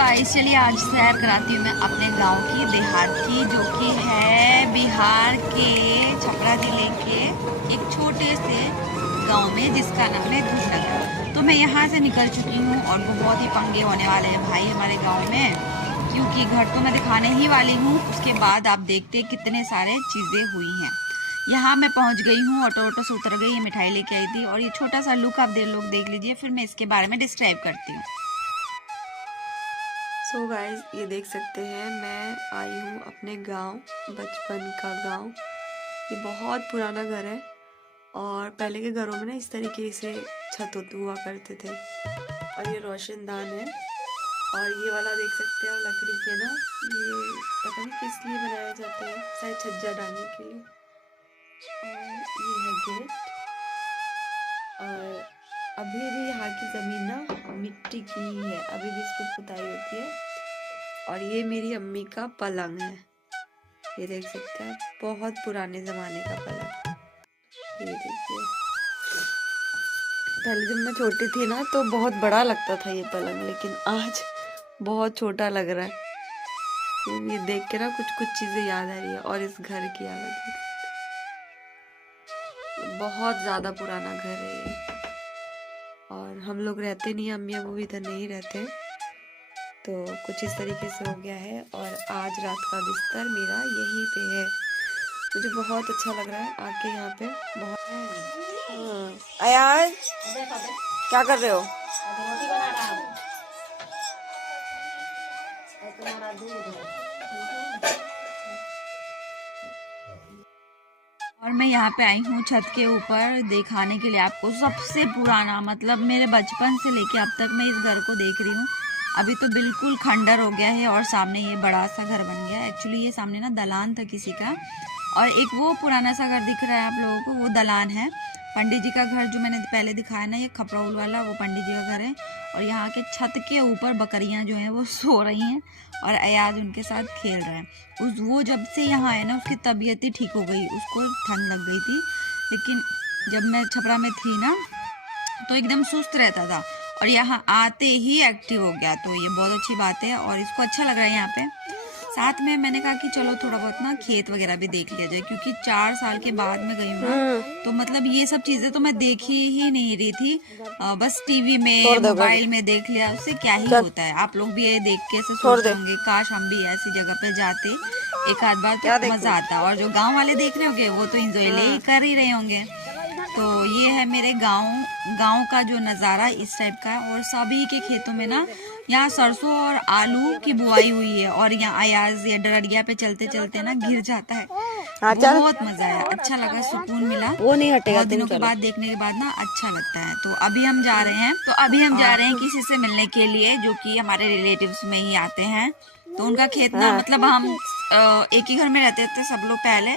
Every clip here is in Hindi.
गाइस चलिए आज सैर कराती हूँ मैं अपने गांव की, देहात की, जो कि है बिहार के छपरा जिले के एक छोटे से गांव में जिसका नाम है धूपनगर। तो मैं यहाँ से निकल चुकी हूँ और बहुत ही पंगे होने वाले हैं भाई हमारे गांव में, क्योंकि घर तो मैं दिखाने ही वाली हूँ। उसके बाद आप देखते कितने सारे चीज़ें हुई हैं। यहाँ मैं पहुँच गई हूँ, ऑटो से उतर गई, मिठाई लेके आई थी और ये छोटा सा लुक आप लोग देख लीजिए, फिर मैं इसके बारे में डिस्क्राइब करती हूँ। सो गाइस ये देख सकते हैं मैं आई हूँ अपने गांव, बचपन का गांव। ये बहुत पुराना घर है और पहले के घरों में ना इस तरीके से छत हुआ करते थे। और ये रोशनदान है और ये वाला देख सकते हैं लकड़ी के ना, ये पता नहीं किस लिए बनाए जाते हैं, शायद छज्जा डालने के लिए। और ये है गेट। और अभी भी यहाँ की ज़मीन ना मिट्टी की ही है, अभी भी इसको पुताई होती है। और ये मेरी अम्मी का पलंग है, ये देख सकते हैं, बहुत पुराने ज़माने का पलंग। ये देखिए, पहले जब मैं छोटी थी ना तो बहुत बड़ा लगता था ये पलंग, लेकिन आज बहुत छोटा लग रहा है। ये देख के ना कुछ कुछ चीज़ें याद आ रही है। और इस घर की याद आ रही है, बहुत ज़्यादा पुराना घर है ये। और हम लोग रहते नहीं, अम्मी अबू भी इधर नहीं रहते, तो कुछ इस तरीके से हो गया है। और आज रात का बिस्तर मेरा यहीं पे है। मुझे बहुत अच्छा लग रहा है आके यहाँ पे। बहुत अयाज क्या कर रहे हो? रोटी बना रहा हूँ। तुम्हारा दूध है। और मैं यहाँ पे आई हूँ छत के ऊपर दिखाने के लिए आपको सबसे पुराना, मतलब मेरे बचपन से लेके अब तक मैं इस घर को देख रही हूँ। अभी तो बिल्कुल खंडर हो गया है और सामने ये बड़ा सा घर बन गया है। एक्चुअली ये सामने ना दलान था किसी का, और एक वो पुराना सा घर दिख रहा है आप लोगों को, वो दलान है। पंडित जी का घर जो मैंने पहले दिखाया ना, ये खपड़ौल वाला, वो पंडित जी का घर है। और यहाँ के छत के ऊपर बकरियां जो हैं वो सो रही हैं और अयाज उनके साथ खेल रहा है। वो जब से यहाँ है ना उसकी तबीयत ही ठीक हो गई, उसको ठंड लग गई थी, लेकिन जब मैं छपरा में थी ना तो एकदम सुस्त रहता था और यहाँ आते ही एक्टिव हो गया। तो ये बहुत अच्छी बात है और इसको अच्छा लग रहा है यहाँ पे। साथ में मैंने कहा कि चलो थोड़ा बहुत ना खेत वगैरह भी देख लिया जाए, क्योंकि 4 साल के बाद में गई हूँ ना, तो मतलब ये सब चीजें तो मैं देखी ही नहीं रही थी। बस टीवी में, मोबाइल में देख लिया, उससे क्या ही होता है। आप लोग भी ये देख के ऐसे सोचते होंगे काश हम भी ऐसी जगह पे जाते एक आध बार, तो मजा आता। और जो गाँव वाले देख रहे होंगे वो तो इंजॉय ले ही कर ही रहे होंगे। तो ये है मेरे गांव का जो नज़ारा इस टाइप का है। और सभी के खेतों में ना यहाँ सरसों और आलू की बुआई हुई है। और यहाँ अयाज या डरडिया पे चलते चलते ना गिर जाता है। बहुत मजा आया, अच्छा लगा, सुकून मिला। वो नहीं हटेगा, बहुत दिनों के बाद देखने के बाद ना अच्छा लगता है। तो अभी हम जा रहे हैं किसी से मिलने के लिए, जो कि हमारे रिलेटिव्स में ही आते हैं। तो उनका खेत ना, मतलब हम एक ही घर में रहते थे सब लोग पहले,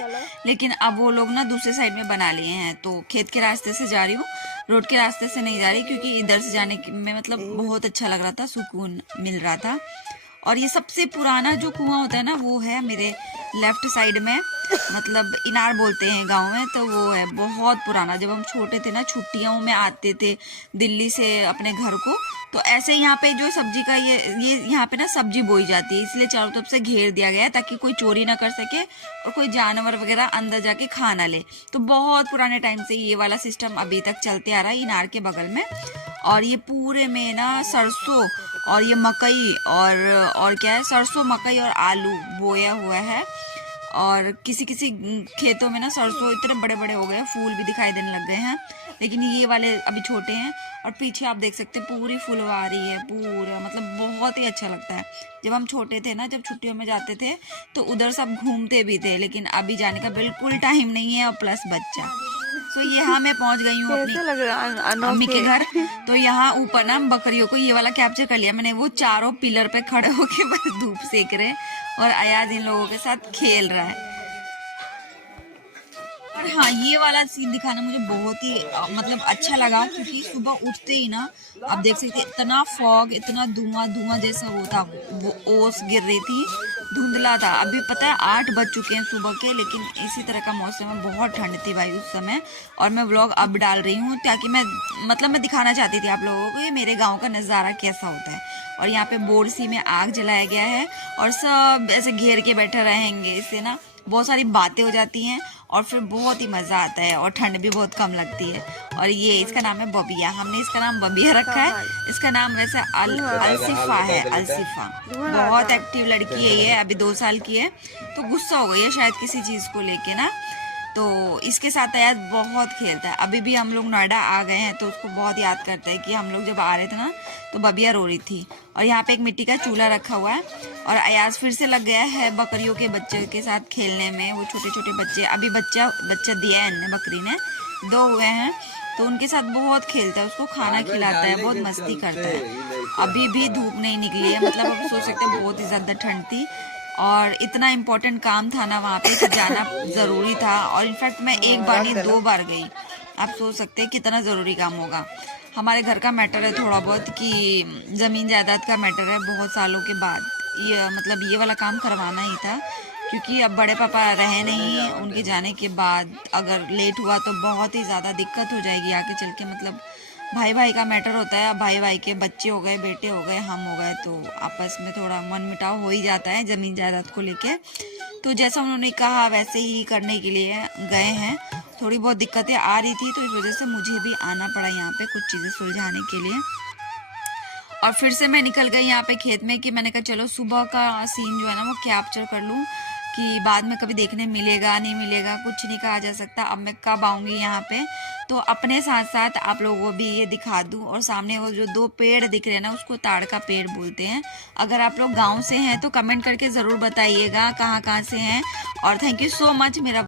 लेकिन अब वो लोग ना दूसरे साइड में बना लिए हैं। तो खेत के रास्ते से जा रही हूँ, रोड के रास्ते से नहीं जा रही, क्योंकि इधर से जाने में मतलब बहुत अच्छा लग रहा था, सुकून मिल रहा था। और ये सबसे पुराना जो कुआं होता है ना, वो है मेरे लेफ्ट साइड में, मतलब इनार बोलते हैं गांव में। तो वो है बहुत पुराना। जब हम छोटे थे ना, छुट्टियों में आते थे दिल्ली से अपने घर को, तो ऐसे यहाँ पे जो सब्जी का ये यहाँ पे ना सब्जी बोई जाती है, इसलिए चारों तरफ से घेर दिया गया है ताकि कोई चोरी ना कर सके और कोई जानवर वगैरह अंदर जाके खा ना ले। तो बहुत पुराने टाइम से ये वाला सिस्टम अभी तक चलते आ रहा है इनार के बगल में। और ये पूरे में ना सरसों और ये मकई और क्या है, सरसों मकई और आलू बोया हुआ है। और किसी किसी खेतों में ना सरसों इतने बड़े बड़े हो गए, फूल भी दिखाई देने लग गए हैं, लेकिन ये वाले अभी छोटे हैं। और पीछे आप देख सकते हैं पूरी फुलवारी है पूरा, मतलब बहुत ही अच्छा लगता है। जब हम छोटे थे ना, जब छुट्टियों में जाते थे तो उधर सब घूमते भी थे, लेकिन अभी जाने का बिल्कुल टाइम नहीं है, और प्लस बच्चा। तो यहाँ मैं पहुंच गई हूँ अपनी अम्मी के घर। तो यहाँ ऊपर ना बकरियों को ये वाला कैप्चर कर लिया मैंने, वो चारों पिलर पे खड़े होके बस धूप सेक रहे और अयाज इन लोगों के साथ खेल रहा है। और हाँ, ये वाला सीन दिखाना मुझे बहुत ही मतलब अच्छा लगा, क्योंकि सुबह उठते ही ना आप देख सकते हैं, इतना फॉग, इतना धुआं धुआं जैसा होता, वो ओस गिर रही थी, धुंधला था। अभी पता है 8 बज चुके हैं सुबह के, लेकिन इसी तरह का मौसम है, बहुत ठंड थी भाई उस समय। और मैं व्लॉग अब डाल रही हूँ ताकि मैं दिखाना चाहती थी आप लोगों को ये मेरे गाँव का नज़ारा कैसा होता है। और यहाँ पे बोरसी में आग जलाया गया है और सब ऐसे घेर के बैठे रहेंगे, इससे ना बहुत सारी बातें हो जाती हैं और फिर बहुत ही मज़ा आता है और ठंड भी बहुत कम लगती है। और ये इसका नाम है बबिया, हमने इसका नाम बबिया रखा है। इसका नाम वैसे अलसिफा है, अलसिफा। बहुत एक्टिव लड़की है ये, अभी 2 साल की है, तो गुस्सा हो गई है शायद किसी चीज़ को लेके ना, तो इसके साथ अयाज बहुत खेलता है। अभी भी हम लोग नोएडा आ गए हैं तो उसको बहुत याद करते हैं कि हम लोग जब आ रहे थे ना तो बबिया रो रही थी। और यहाँ पे एक मिट्टी का चूल्हा रखा हुआ है और अयाज फिर से लग गया है बकरियों के बच्चे के साथ खेलने में। वो छोटे छोटे बच्चे, अभी बच्चा दिया है इन्हें, बकरी ने 2 हुए हैं, तो उनके साथ बहुत खेलता है, उसको खाना खिलाता है, बहुत मस्ती करता है। अभी भी धूप नहीं निकली है, मतलब आप सोच सकते हैं बहुत ही ज़्यादा ठंड थी और इतना इम्पोर्टेंट काम था ना वहाँ पे कि जाना ज़रूरी था। और इनफैक्ट मैं 1 बार नहीं 2 बार गई। आप सोच सकते हैं कितना ज़रूरी काम होगा। हमारे घर का मैटर है थोड़ा बहुत, कि ज़मीन जायदाद का मैटर है, बहुत सालों के बाद ये मतलब ये वाला काम करवाना ही था, क्योंकि अब बड़े पापा रहे नहीं, उनके जाने के बाद अगर लेट हुआ तो बहुत ही ज़्यादा दिक्कत हो जाएगी आगे चल के। मतलब भाई भाई का मैटर होता है, अब भाई भाई के बच्चे हो गए, बेटे हो गए, हम हो गए, तो आपस में थोड़ा मनमुटाव हो ही जाता है ज़मीन जायदाद को लेके। तो जैसा उन्होंने कहा वैसे ही करने के लिए गए हैं। थोड़ी बहुत दिक्कतें आ रही थी तो इस वजह से मुझे भी आना पड़ा यहाँ पे कुछ चीज़ें सुलझाने के लिए। और फिर से मैं निकल गई यहाँ पे खेत में, कि मैंने कहा चलो सुबह का सीन जो है ना वो कैप्चर कर लूँ, कि बाद में कभी देखने मिलेगा नहीं मिलेगा कुछ नहीं कहा जा सकता। अब मैं कब आऊँगी यहाँ पे तो अपने साथ साथ आप लोगों को भी ये दिखा दूँ। और सामने वो जो 2 पेड़ दिख रहे हैं ना, उसको ताड़ का पेड़ बोलते हैं। अगर आप लोग गाँव से हैं तो कमेंट करके ज़रूर बताइएगा कहाँ कहाँ से हैं। और थैंक यू सो मच मेरा